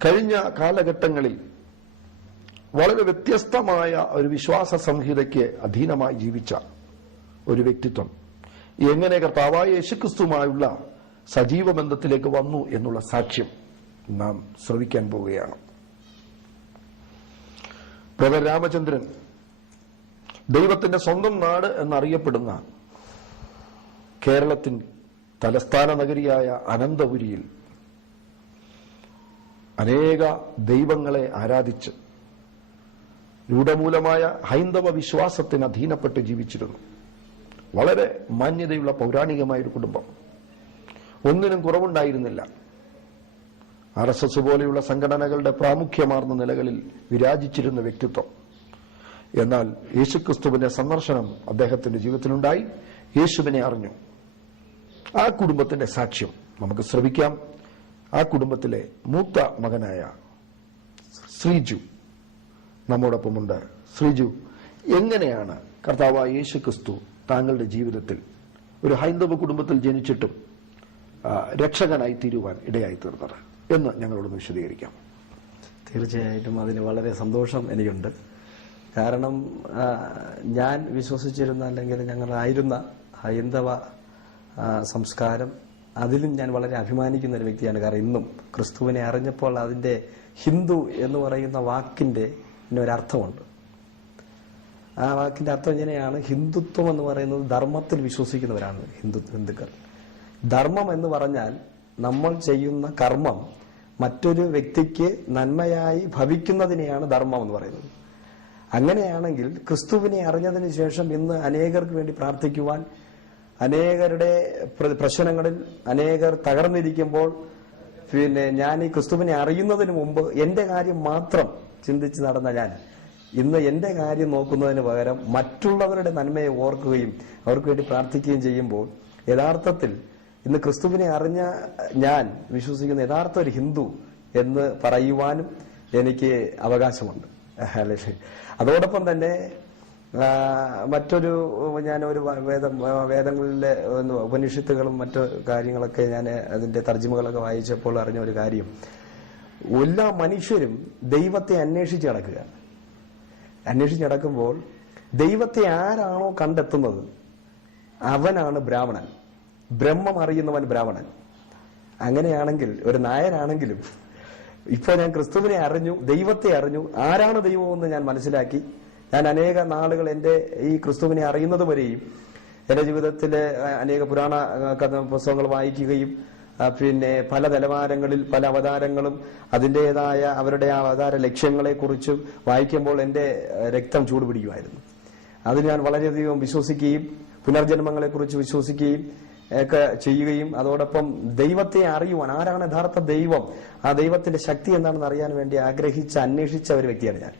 കഴിഞ്ഞ കാലഘട്ടങ്ങളിൽ വളരെ വ്യത്യസ്തമായ ഒരു വിശ്വാസ സംഹിതയ്ക്ക് അധീനമായി ജീവിച്ച ഒരു വ്യക്തിത്വം എങ്ങനെ കർത്താവായ യേശുക്രിസ്തുവുമായുള്ള സജീവ ബന്ധത്തിലേക്ക് വന്നു എന്നുള്ള സാക്ഷ്യം നാം ശ്രവിക്കാൻ പോവുകയാണ്. ബ്രദർ രാമചന്ദ്രൻ ദൈവത്തിന്റെ സ്വന്തം നാട് എന്നറിയപ്പെടുന്ന കേരളത്തിൻ തലസ്ഥാന നഗരിയായ അനന്തപുരിയിൽ അനേക ദൈവങ്ങളെ ആരാധിച്ച് രൂഢമൂലമായ ഹൈന്ദവ വിശ്വാസത്തിന് അധീനപ്പെട്ട് ജീവിച്ചിരുന്നു. വളരെ മാന്യതയുള്ള പൗരാണികമായൊരു കുടുംബം. ഒന്നിനും കുറവുണ്ടായിരുന്നില്ല. RSS പോലെയുള്ള സംഘടനകളുടെ പ്രാമുഖ്യമാർന്ന നിലകളിൽ വിരാജിച്ചിരുന്ന വ്യക്തിത്വം. എന്നാൽ യേശുക്രിസ്തുവിന്റെ സന്ദർശനം അദ്ദേഹത്തിന്റെ ജീവിതത്തിലുണ്ടായി. യേശുവിനെ അറിഞ്ഞു. ആ കുടുംബത്തിന്റെ സാക്ഷ്യം നമുക്ക് ശ്രവിക്കാം. ആ കുടുംബത്തിലെ മൂത്ത മകനായ ശ്രീജു നമ്മോടൊപ്പമുണ്ട്. ശ്രീജു, എങ്ങനെയാണ് കർത്താവായ യേശുക്രിസ്തു താങ്കളുടെ ജീവിതത്തിൽ ഒരു ഹൈന്ദവ കുടുംബത്തിൽ ജനിച്ചിട്ടും രക്ഷകനായി തീരുവാൻ ഇടയായി തീർന്നത് എന്ന് ഞങ്ങളോടൊന്ന് വിശദീകരിക്കാം. തീർച്ചയായിട്ടും അതിന് വളരെ സന്തോഷം എനിക്കുണ്ട്. കാരണം ഞാൻ വിശ്വസിച്ചിരുന്ന അല്ലെങ്കിൽ ഞങ്ങളായിരുന്ന ഹൈന്ദവ സംസ്കാരം, അതിലും ഞാൻ വളരെ അഭിമാനിക്കുന്ന ഒരു വ്യക്തിയാണ്. കാരണം ഇന്നും ക്രിസ്തുവിനെ അറിഞ്ഞപ്പോൾ അതിന്റെ ഹിന്ദു എന്ന് പറയുന്ന വാക്കിന്റെ ഒരർത്ഥമുണ്ട്. ആ വാക്കിന്റെ അർത്ഥം ഇങ്ങനെയാണ്: ഹിന്ദുത്വം എന്ന് പറയുന്നത് ധർമ്മത്തിൽ വിശ്വസിക്കുന്നവരാണ് ഹിന്ദുക്കൾ. ധർമ്മം എന്ന് പറഞ്ഞാൽ നമ്മൾ ചെയ്യുന്ന കർമ്മം മറ്റൊരു വ്യക്തിക്ക് നന്മയായി ഭവിക്കുന്നതിനെയാണ് ധർമ്മം എന്ന് പറയുന്നത്. അങ്ങനെയാണെങ്കിൽ ക്രിസ്തുവിനെ അറിഞ്ഞതിന് ശേഷം ഇന്ന് അനേകർക്ക് വേണ്ടി പ്രാർത്ഥിക്കുവാൻ, അനേകരുടെ പ്രശ്നങ്ങളിൽ അനേകർ തകർന്നിരിക്കുമ്പോൾ, ഞാൻ ഈ ക്രിസ്തുവിനെ അറിയുന്നതിന് മുമ്പ് എന്റെ കാര്യം മാത്രം ചിന്തിച്ച് നടന്ന ഞാൻ ഇന്ന് എന്റെ കാര്യം നോക്കുന്നതിന് പകരം മറ്റുള്ളവരുടെ നന്മയെ ഓർക്കുകയും അവർക്ക് വേണ്ടി പ്രാർത്ഥിക്കുകയും ചെയ്യുമ്പോൾ യഥാർത്ഥത്തിൽ ഇന്ന് ക്രിസ്തുവിനെ അറിഞ്ഞ ഞാൻ വിശ്വസിക്കുന്ന യഥാർത്ഥ ഒരു ഹിന്ദു എന്ന് പറയുവാനും എനിക്ക് അവകാശമുണ്ട്. അതോടൊപ്പം തന്നെ മറ്റൊരു ഞാനൊരു വേദങ്ങളിലെ ഉപനിഷത്തുകളും മറ്റു കാര്യങ്ങളൊക്കെ ഞാൻ അതിന്റെ തർജ്ജിമകളൊക്കെ വായിച്ചപ്പോൾ അറിഞ്ഞ ഒരു കാര്യം: എല്ലാ മനുഷ്യരും ദൈവത്തെ അന്വേഷിച്ച് നടക്കുക. അന്വേഷിച്ച് നടക്കുമ്പോൾ ദൈവത്തെ ആരാണോ കണ്ടെത്തുന്നത് അവനാണ് ബ്രാഹ്മണൻ. ബ്രഹ്മം അറിയുന്നവൻ ബ്രാഹ്മണൻ. അങ്ങനെയാണെങ്കിൽ ഒരു നായരാണെങ്കിലും ഇപ്പൊ ഞാൻ ക്രിസ്തുവിനെ അറിഞ്ഞു, ദൈവത്തെ അറിഞ്ഞു, ആരാണ് ദൈവമെന്ന് ഞാൻ മനസ്സിലാക്കി. ഞാൻ അനേക നാളുകൾ എന്റെ ഈ ക്രിസ്തുവിനെ അറിയുന്നത് വരെയും എന്റെ ജീവിതത്തിലെ അനേക പുരാണ പുസ്തകങ്ങൾ വായിക്കുകയും പല നിലവാരങ്ങളിൽ പല അവതാരങ്ങളും അതിൻ്റെതായ അവരുടെ അവതാര ലക്ഷ്യങ്ങളെ കുറിച്ചും വായിക്കുമ്പോൾ എന്റെ രക്തം ചൂടുപിടിക്കുമായിരുന്നു. അതിൽ ഞാൻ വളരെയധികം വിശ്വസിക്കുകയും പുനർജന്മങ്ങളെ കുറിച്ച് വിശ്വസിക്കുകയും ഒക്കെ ചെയ്യുകയും അതോടൊപ്പം ദൈവത്തെ അറിയുവാൻ, ആരാണ് യഥാർത്ഥ ദൈവം, ആ ദൈവത്തിന്റെ ശക്തി എന്താണെന്ന് അറിയാൻ വേണ്ടി അന്വേഷിച്ച ഒരു വ്യക്തിയാണ് ഞാൻ.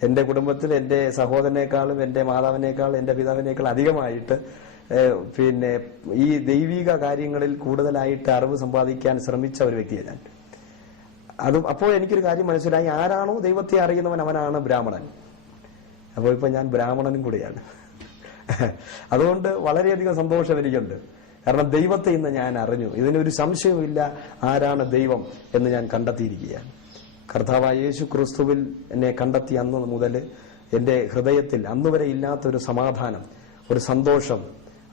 എന്റെ കുടുംബത്തിൽ എന്റെ സഹോദരനേക്കാളും എന്റെ മാതാവിനേക്കാളും എന്റെ പിതാവിനേക്കാളും അധികമായിട്ട് ഈ ദൈവിക കാര്യങ്ങളിൽ കൂടുതലായിട്ട് അറിവ് സമ്പാദിക്കാൻ ശ്രമിച്ച ഒരു വ്യക്തിയാണ് ഞാൻ. അപ്പോൾ എനിക്കൊരു കാര്യം മനസ്സിലായി: ആരാണോ ദൈവത്തെ അറിയുന്നവൻ അവനാണ് ബ്രാഹ്മണൻ. അപ്പോൾ ഇപ്പൊ ഞാൻ ബ്രാഹ്മണനും കൂടിയാണ്. അതുകൊണ്ട് വളരെയധികം സന്തോഷം എനിക്കുണ്ട്. കാരണം ദൈവത്തെ ഇന്ന് ഞാൻ അറിഞ്ഞു. ഇതിനൊരു സംശയവുമില്ല, ആരാണ് ദൈവം എന്ന് ഞാൻ കണ്ടെത്തിയിരിക്കുകയാണ്. കർത്താവായ യേശു ക്രിസ്തുവിൽ എന്നെ കണ്ടെത്തി അന്ന് മുതൽ എന്റെ ഹൃദയത്തിൽ അന്നുവരെ ഇല്ലാത്തൊരു സമാധാനം, ഒരു സന്തോഷം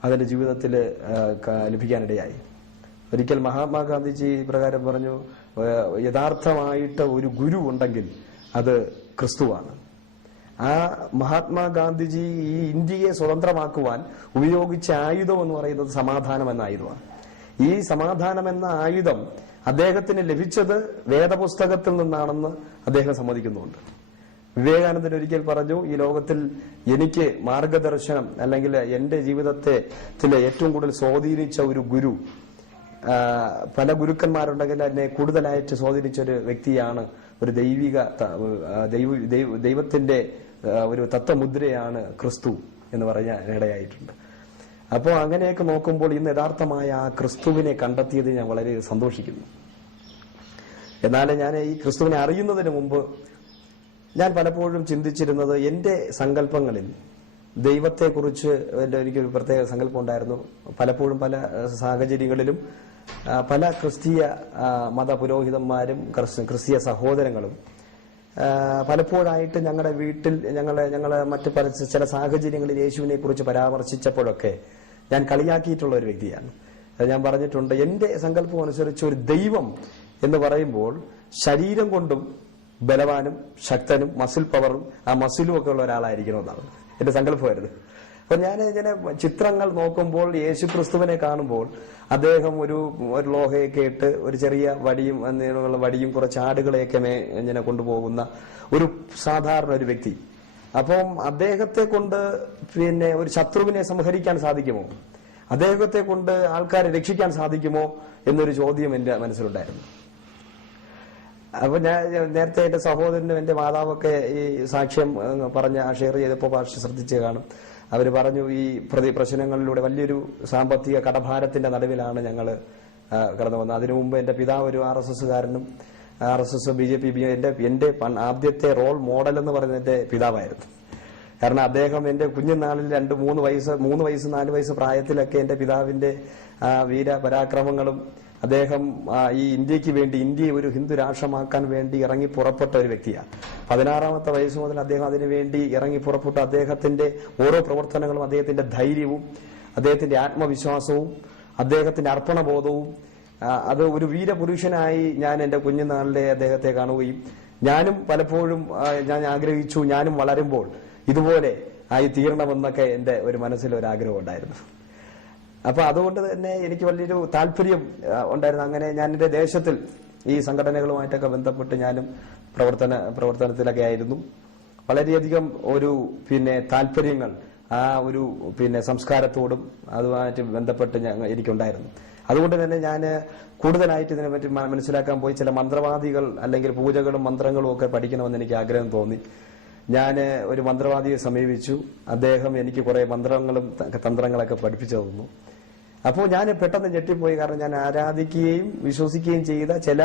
അതെന്റെ ജീവിതത്തിൽ ലഭിക്കാനിടയായി. ഒരിക്കൽ മഹാത്മാഗാന്ധിജി പ്രകാരം പറഞ്ഞു: യഥാർത്ഥമായിട്ട് ഒരു ഗുരു ഉണ്ടെങ്കിൽ അത് ക്രിസ്തുവാണ്. ആ മഹാത്മാഗാന്ധിജി ഈ ഇന്ത്യയെ സ്വതന്ത്രമാക്കുവാൻ ഉപയോഗിച്ച ആയുധം എന്ന് പറയുന്നത് സമാധാനം എന്ന ആയുധമാണ്. ഈ സമാധാനം എന്ന ആയുധം അദ്ദേഹത്തിന് ലഭിച്ചത് വേദപുസ്തകത്തിൽ നിന്നാണെന്ന് അദ്ദേഹം സമ്മതിക്കുന്നുണ്ട്. വിവേകാനന്ദൻ ഒരിക്കൽ പറഞ്ഞു: ഈ ലോകത്തിൽ എനിക്ക് മാർഗദർശനം അല്ലെങ്കിൽ എന്റെ ജീവിതത്തിലെ ഏറ്റവും കൂടുതൽ സ്വാധീനിച്ച ഒരു ഗുരു, പല ഗുരുക്കന്മാരുണ്ടെങ്കിൽ എന്നെ കൂടുതലായിട്ട് സ്വാധീനിച്ച ഒരു വ്യക്തിയാണ്, ഒരു ദൈവത്തിന്റെ ഒരു തത്വമുദ്രയാണ് ക്രിസ്തു എന്ന് പറഞ്ഞ ഇടയായിട്ടുണ്ട്. അപ്പോൾ അങ്ങനെയൊക്കെ നോക്കുമ്പോൾ ഇന്ന് യഥാർത്ഥമായ ആ ക്രിസ്തുവിനെ കണ്ടെത്തിയത് ഞാൻ വളരെ സന്തോഷിക്കുന്നു. എന്നാൽ ഞാൻ ഈ ക്രിസ്തുവിനെ അറിയുന്നതിന് മുമ്പ് ഞാൻ പലപ്പോഴും ചിന്തിച്ചിരുന്നത് എന്റെ സങ്കല്പങ്ങളിൽ ദൈവത്തെക്കുറിച്ച് എനിക്കൊരു പ്രത്യേക സങ്കല്പം ഉണ്ടായിരുന്നു. പലപ്പോഴും പല സാഹചര്യങ്ങളിലും പല ക്രിസ്തീയ മത പുരോഹിതന്മാരും ക്രിസ്തീയ സഹോദരങ്ങളും പലപ്പോഴായിട്ട് ഞങ്ങളുടെ വീട്ടിൽ ഞങ്ങളെ മറ്റ് ചില സാഹചര്യങ്ങളിൽ യേശുവിനെ കുറിച്ച് പരാമർശിച്ചപ്പോഴൊക്കെ ഞാൻ കളിയാക്കിയിട്ടുള്ള ഒരു വ്യക്തിയാണ്. ഞാൻ പറഞ്ഞിട്ടുണ്ട്, എന്റെ സങ്കല്പം അനുസരിച്ച് ഒരു ദൈവം എന്ന് പറയുമ്പോൾ ശരീരം കൊണ്ടും ബലവാനും ശക്തനും മസിൽ പവറും ആ മസിലും ഒക്കെ ഉള്ള ഒരാളായിരിക്കണമെന്നാണ് എന്റെ സങ്കല്പമായിരുന്നു. അപ്പൊ ഞാൻ ഇങ്ങനെ ചിത്രങ്ങൾ നോക്കുമ്പോൾ യേശു ക്രിസ്തുവിനെ കാണുമ്പോൾ അദ്ദേഹം ഒരു ലോഹയൊക്കെ ഇട്ട് ഒരു ചെറിയ വടിയും കുറച്ച് ആടുകളെയൊക്കെ ഇങ്ങനെ കൊണ്ടുപോകുന്ന ഒരു സാധാരണ ഒരു വ്യക്തി. അപ്പം അദ്ദേഹത്തെ കൊണ്ട് പിന്നെ ഒരു ശത്രുവിനെ സംഹരിക്കാൻ സാധിക്കുമോ, അദ്ദേഹത്തെ കൊണ്ട് ആൾക്കാരെ രക്ഷിക്കാൻ സാധിക്കുമോ എന്നൊരു ചോദ്യം എന്റെ മനസ്സിലുണ്ടായിരുന്നു. അപ്പൊ ഞാൻ നേരത്തെ എന്റെ സഹോദരനും എന്റെ മാതാവൊക്കെ ഈ സാക്ഷ്യം പറഞ്ഞ ഷെയർ ചെയ്തപ്പോൾ പാർട്ടി ശ്രദ്ധിച്ച് കാണും. അവർ പറഞ്ഞു, ഈ പ്രശ്നങ്ങളിലൂടെ വലിയൊരു സാമ്പത്തിക കടഭാരത്തിന്റെ നടുവിലാണ് ഞങ്ങൾ കടന്നു വന്നത്. അതിനു മുമ്പ് എന്റെ പിതാവ് ഒരു RSSകാരനും RSS BJP എന്റെ ആദ്യത്തെ റോൾ മോഡൽ എന്ന് പറയുന്നത് എന്റെ പിതാവായിരുന്നു. കാരണം അദ്ദേഹം എന്റെ കുഞ്ഞുനാളിൽ 3 വയസ്സ് 4 വയസ്സ് പ്രായത്തിലൊക്കെ എന്റെ പിതാവിന്റെ വീര പരാക്രമങ്ങളും അദ്ദേഹം ഈ ഇന്ത്യക്ക് വേണ്ടി ഇന്ത്യയെ ഒരു ഹിന്ദു രാഷ്ട്രമാക്കാൻ വേണ്ടി ഇറങ്ങി പുറപ്പെട്ട ഒരു വ്യക്തിയാണ്. 16-ാമത്തെ വയസ്സ് മുതൽ അദ്ദേഹം അതിനു വേണ്ടി ഇറങ്ങി പുറപ്പെട്ടു. അദ്ദേഹത്തിന്റെ ഓരോ പ്രവർത്തനങ്ങളും, അദ്ദേഹത്തിന്റെ ധൈര്യവും അദ്ദേഹത്തിന്റെ ആത്മവിശ്വാസവും അദ്ദേഹത്തിന്റെ അർപ്പണബോധവും, അത് ഒരു വീരപുരുഷനായി ഞാൻ എന്റെ കുഞ്ഞുനാളിലെ അദ്ദേഹത്തെ കാണുകയും ഞാനും പലപ്പോഴും ഞാൻ ആഗ്രഹിച്ചു, ഞാനും വളരുമ്പോൾ ഇതുപോലെ ആയി തീരണമെന്നൊക്കെ എന്റെ ഒരു മനസ്സിൽ ഒരു ആഗ്രഹം ഉണ്ടായിരുന്നു. അപ്പൊ അതുകൊണ്ട് തന്നെ എനിക്ക് വലിയൊരു താല്പര്യം ഉണ്ടായിരുന്നു. അങ്ങനെ ഞാൻ എന്റെ ദേശത്തിൽ ഈ സംഘടനകളുമായിട്ടൊക്കെ ബന്ധപ്പെട്ട് ഞാനും പ്രവർത്തനത്തിലൊക്കെ ആയിരുന്നു. വളരെയധികം ഒരു താല്പര്യങ്ങൾ ആ ഒരു സംസ്കാരത്തോടും അതുമായിട്ട് ബന്ധപ്പെട്ട് എനിക്കുണ്ടായിരുന്നു. അതുകൊണ്ട് തന്നെ ഞാൻ കൂടുതലായിട്ട് ഇതിനെപ്പറ്റി മനസ്സിലാക്കാൻ പോയി. ചില മന്ത്രവാദികൾ അല്ലെങ്കിൽ പൂജകളും മന്ത്രങ്ങളും ഒക്കെ പഠിക്കണമെന്ന് എനിക്ക് ആഗ്രഹം തോന്നി. ഞാൻ ഒരു മന്ത്രവാദിയെ സമീപിച്ചു. അദ്ദേഹം എനിക്ക് കുറെ മന്ത്രങ്ങളും തന്ത്രങ്ങളൊക്കെ പഠിപ്പിച്ചു തന്നു. അപ്പോൾ ഞാൻ പെട്ടെന്ന് ഞെട്ടിപ്പോയി. കാരണം ഞാൻ ആരാധിക്കുകയും വിശ്വസിക്കുകയും ചെയ്ത ചില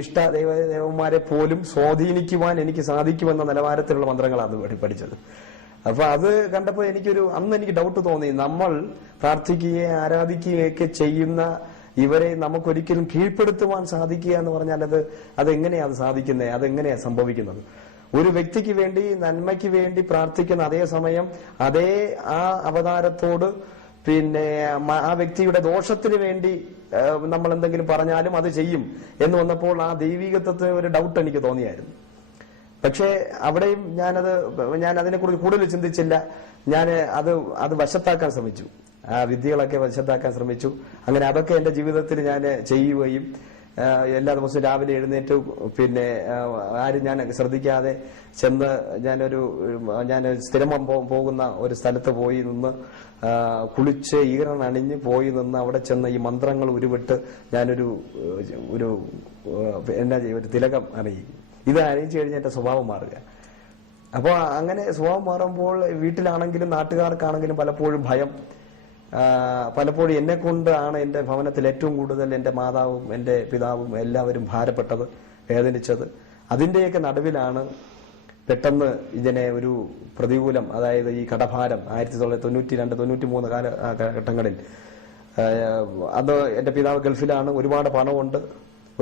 ഇഷ്ട ദേവന്മാരെ പോലും സ്വാധീനിക്കുവാൻ എനിക്ക് സാധിക്കുമെന്ന നിലവാരത്തിലുള്ള മന്ത്രങ്ങളാണ് പഠിച്ചത്. അപ്പൊ അത് കണ്ടപ്പോൾ അന്ന് എനിക്ക് ഡൗട്ട് തോന്നി. നമ്മൾ പ്രാർത്ഥിക്കുകയും ആരാധിക്കുകയൊക്കെ ചെയ്യുന്ന ഇവരെ നമുക്കൊരിക്കലും കീഴ്പ്പെടുത്തുവാൻ സാധിക്കുക എന്ന് പറഞ്ഞാൽ അതെങ്ങനെയാ സാധിക്കുന്നത്, അതെങ്ങനെയാ സംഭവിക്കുന്നത്? ഒരു വ്യക്തിക്ക് വേണ്ടി നന്മയ്ക്ക് വേണ്ടി പ്രാർത്ഥിക്കുന്ന അതേ സമയം അതേ ആ അവതാരത്തോട് ആ വ്യക്തിയുടെ ദോഷത്തിന് വേണ്ടി നമ്മൾ എന്തെങ്കിലും പറഞ്ഞാലും അത് ചെയ്യും എന്ന് വന്നപ്പോൾ ആ ദൈവികത്വത്തിന് ഒരു ഡൗട്ട് എനിക്ക് തോന്നിയായിരുന്നു. പക്ഷേ അവിടെയും ഞാൻ അതിനെക്കുറിച്ച് കൂടുതൽ ചിന്തിച്ചില്ല. ഞാൻ അത് വശത്താക്കാൻ ശ്രമിച്ചു. ആ വിദ്യകളൊക്കെ വശത്താക്കാൻ ശ്രമിച്ചു. അങ്ങനെ അതൊക്കെ എന്റെ ജീവിതത്തിൽ ഞാൻ ചെയ്യുകയും എല്ലാ ദിവസവും രാവിലെ എഴുന്നേറ്റ് ആരും ഞാൻ ശ്രദ്ധിക്കാതെ ചെന്ന് ഞാൻ സ്ഥിരം പോകുന്ന ഒരു സ്ഥലത്ത് പോയി നിന്ന് കുളിച്ച് ഈറനണിഞ്ഞ് പോയി നിന്ന് അവിടെ ചെന്ന് ഈ മന്ത്രങ്ങൾ ഉരുവിട്ട് ഞാനൊരു തിലകം അണിയും. ഇത് അണിയിച്ചു കഴിഞ്ഞാൽ എന്റെ സ്വഭാവം മാറുക. അപ്പോൾ അങ്ങനെ സ്വഭാവം മാറുമ്പോൾ വീട്ടിലാണെങ്കിലും നാട്ടുകാർക്കാണെങ്കിലും പലപ്പോഴും ഭയം. പലപ്പോഴും എന്നെ കൊണ്ടാണ് എന്റെ ഭവനത്തിൽ ഏറ്റവും കൂടുതൽ എന്റെ മാതാവും എന്റെ പിതാവും എല്ലാവരും ഭാരപ്പെട്ടത്, വേദനിച്ചത്. അതിന്റെയൊക്കെ നടുവിലാണ് പെട്ടെന്ന് ഇതിനെ ഒരു പ്രതികൂലം, അതായത് ഈ കടഭാരം 1992-93 കാലഘട്ടങ്ങളിൽ അത് എന്റെ പിതാവ് ഗൾഫിലാണ്, ഒരുപാട് പണമുണ്ട്,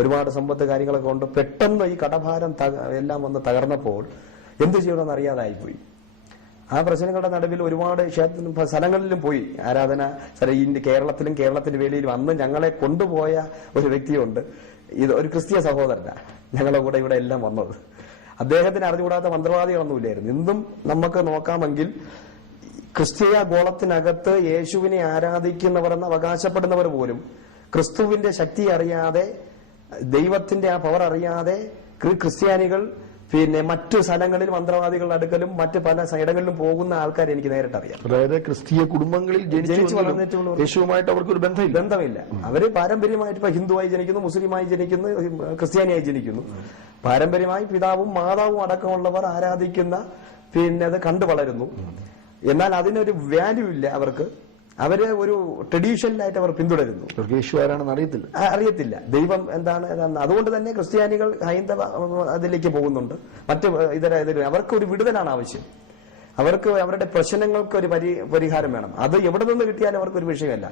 ഒരുപാട് സമ്പത്ത് കാര്യങ്ങളൊക്കെ ഉണ്ട്. പെട്ടെന്ന് ഈ കടഭാരം എല്ലാം വന്ന് തകർന്നപ്പോൾ എന്ത് ചെയ്യണമെന്ന് അറിയാതായിപ്പോയി. ആ പ്രശ്നങ്ങളുടെ നടുവിൽ ഒരുപാട് സ്ഥലങ്ങളിലും പോയി ആരാധന കേരളത്തിലും കേരളത്തിന്റെ വേളിയിലും. അന്ന് ഞങ്ങളെ കൊണ്ടുപോയ ഒരു വ്യക്തിയുണ്ട്, ഇത് ഒരു ക്രിസ്തീയ സഹോദരനാണ് ഞങ്ങളുടെ കൂടെ ഇവിടെ എല്ലാം വന്നത്. അദ്ദേഹത്തിന് അറിഞ്ഞുകൂടാത്ത മന്ത്രവാദികളൊന്നുമില്ലായിരുന്നു. ഇന്നും നമുക്ക് നോക്കാമെങ്കിൽ ക്രിസ്തീയ ഗോളത്തിനകത്ത് യേശുവിനെ ആരാധിക്കുന്നവർ എന്ന് അവകാശപ്പെടുന്നവർ പോലും ക്രിസ്തുവിന്റെ ശക്തി അറിയാതെ, ദൈവത്തിന്റെ ആ പവർ അറിയാതെ ക്രിസ്ത്യാനികൾ മറ്റു സ്ഥലങ്ങളിൽ മന്ത്രവാദികളുടെ അടുക്കലും മറ്റ് പല ഇടങ്ങളിലും പോകുന്ന ആൾക്കാരെ എനിക്ക് നേരിട്ട് അറിയാം. അതായത് ക്രിസ്തീയ കുടുംബങ്ങളിൽ ജനിച്ചു വളർന്നിട്ടുള്ള യേശുവുമായിട്ട് അവർക്കൊരു ബന്ധമില്ല. അവര് പാരമ്പര്യമായിട്ട് ഇപ്പൊ ഹിന്ദുവായി ജനിക്കുന്നു, മുസ്ലിമായി ജനിക്കുന്നു, ക്രിസ്ത്യാനിയായി ജനിക്കുന്നു. പാരമ്പര്യമായി പിതാവും മാതാവും അടക്കമുള്ളവർ ആരാധിക്കുന്ന അത് കണ്ടു വളരുന്നു. എന്നാൽ അതിനൊരു വാല്യൂ ഇല്ല അവർക്ക്. അവര് ഒരു ട്രഡീഷണലായിട്ട് അവർ പിന്തുടരുന്നു. യേശു ആരാണെന്ന് അറിയത്തില്ല, ദൈവം എന്താണ്. അതുകൊണ്ട് തന്നെ ക്രിസ്ത്യാനികൾ ഹൈന്ദവ അതിലേക്ക് പോകുന്നുണ്ട്. മറ്റ് അവർക്ക് ഒരു വിടുതലാണ് ആവശ്യം. അവർക്ക് അവരുടെ പ്രശ്നങ്ങൾക്ക് ഒരു പരിഹാരം വേണം. അത് എവിടെ നിന്ന് കിട്ടിയാലും അവർക്കൊരു വിഷയമല്ല.